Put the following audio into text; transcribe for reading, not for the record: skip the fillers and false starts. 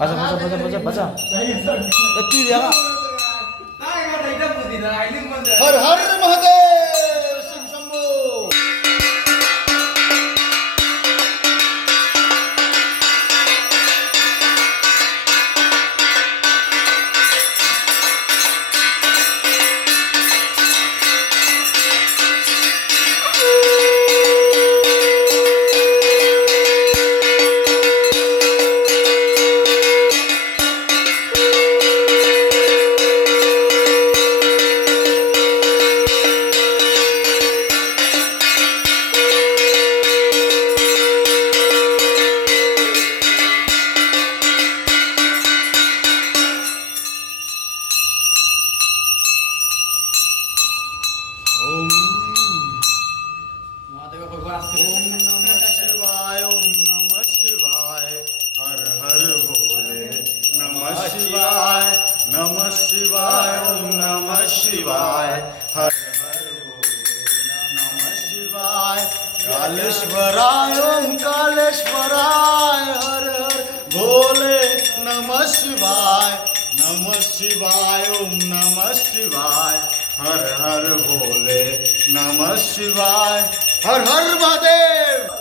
baca baca baca baca baca. Itu dia kak. हर हर महादेव सिंह शंभू ओम नमः शिवाय हर हर भोले नमः शिवाय ओम नमः शिवाय हर हर भोले नमः शिवाय कालेश्वराय ओम कालेश्वराय हर हर भोले नमः शिवाय ओम नमः शिवाय हर हर भोले नमः शिवाय हर हर महादेव।